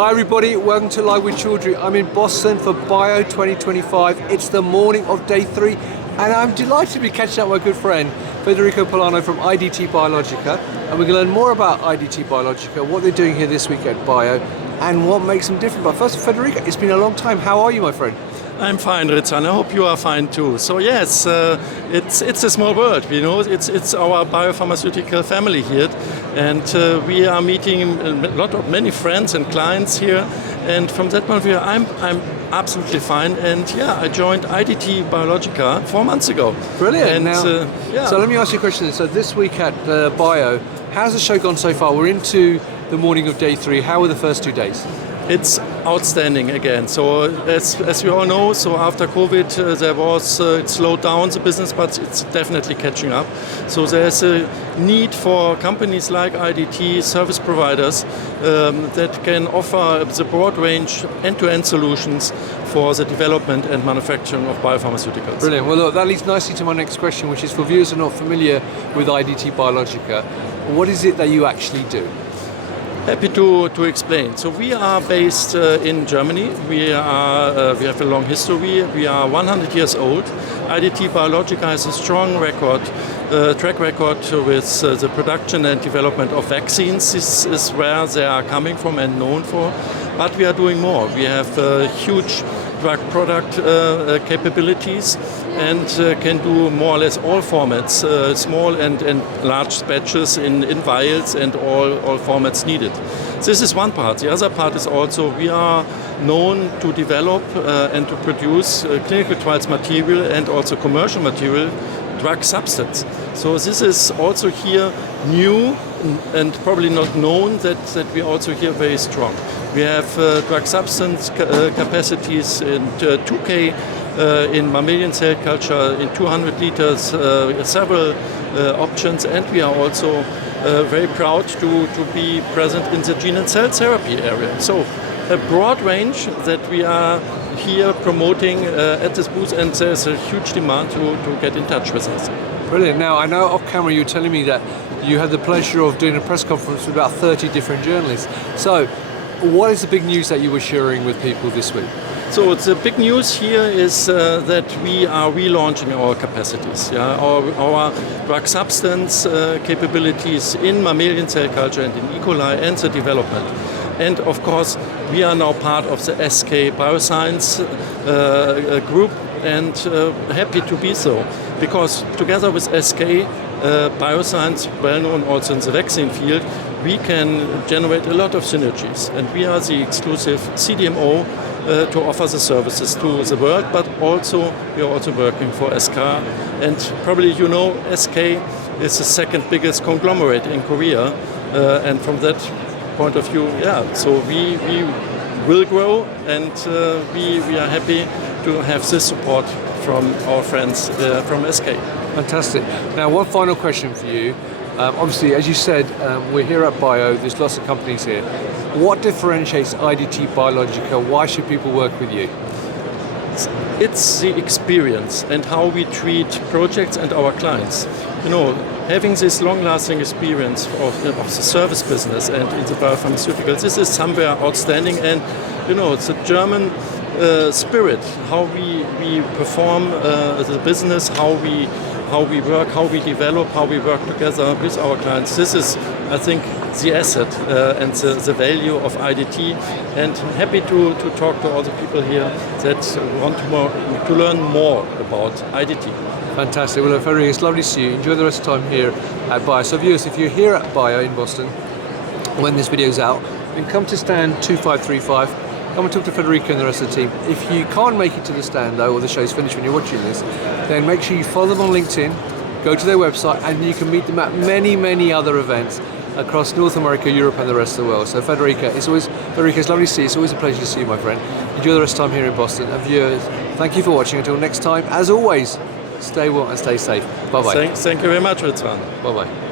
Hi everybody, welcome to Live with Chaudhry. I'm in Boston for Bio 2025. It's the morning of day 3 and I'm delighted to be catching up with my good friend Federico Pollano from IDT Biologika, and we're going to learn more about IDT Biologika, what they're doing here this week at Bio and what makes them different. But first, Federico, it's been a long time. How are you, my friend? I'm fine, Ritzan. I hope you are fine too. So yes, it's a small world. You know, it's our biopharmaceutical family here, and we are meeting many friends and clients here. And from that point of view, I'm absolutely fine. And yeah, I joined IDT Biologika 4 months ago. Brilliant. And, So let me ask you a question. So this week at Bio, how's the show gone so far? We're into the morning of day 3. How were the first 2 days? It's outstanding again. So as we all know, so after COVID, there was it slowed down the business, but it's definitely catching up. So there's a need for companies like IDT, service providers, that can offer the broad range end-to-end solutions for the development and manufacturing of biopharmaceuticals. Brilliant. Well, look, that leads nicely to my next question, which is for viewers who are not familiar with IDT Biologika, what is it that you actually do? Happy to explain. So we are based in Germany. We have a long history. We are 100 years old. IDT Biologika has a strong track record with the production and development of vaccines. This is where they are coming from and known for. But we are doing more. We have huge drug product capabilities and can do more or less all formats, small and large batches in vials and all formats needed. This is one part. The other part is also we are known to develop and to produce clinical trials material and also commercial material, drug substance. So this is also here new and probably not known that we also here very strong. We have drug substance capacities in 2K in mammalian cell culture, in 200 liters, several options, and we are also very proud to be present in the gene and cell therapy area. So a broad range that we are here promoting at this booth, and there's a huge demand to get in touch with us. Brilliant. Now, I know off camera you were telling me that you had the pleasure of doing a press conference with about 30 different journalists. So, what is the big news that you were sharing with people this week? So the big news here is that we are relaunching our capacities, our drug substance capabilities in mammalian cell culture and in E. coli and the development. And of course, we are now part of the SK Bioscience group, and happy to be so, because together with SK Bioscience, well known also in the vaccine field, we can generate a lot of synergies, and we are the exclusive CDMO to offer the services to the world, but also we are also working for SK, and probably you know SK is the second biggest conglomerate in Korea, and from that point of view, so we will grow, and we are happy to have this support from our friends from SK. Fantastic. Now, one final question for you. Obviously, as you said, we're here at Bio, there's lots of companies here. What differentiates IDT Biologika? Why should people work with you? It's the experience and how we treat projects and our clients. You know, having this long-lasting experience of the service business and in the biopharmaceuticals, this is somewhere outstanding. And, you know, it's a German spirit, how we perform the business, how we work, how we develop, how we work together with our clients. This is, I think, the asset and the value of IDT, and happy to talk to all the people here that want to learn more about IDT. Fantastic. Well, Federico, it's lovely to see you. Enjoy the rest of the time here at Bio. So viewers, if you're here at Bio in Boston, when this video's out, then come to stand 2535. Come and talk to Federico and the rest of the team. If you can't make it to the stand though, or the show's finished when you're watching this, then make sure you follow them on LinkedIn, go to their website, and you can meet them at many other events across North America, Europe, and the rest of the world. So Federico, it's lovely to see you. It's always a pleasure to see you, my friend. Enjoy the rest of the time here in Boston. And viewers, thank you for watching. Until next time, as always, stay well and stay safe. Bye-bye. Thank you very much, Ritzwan. Bye-bye.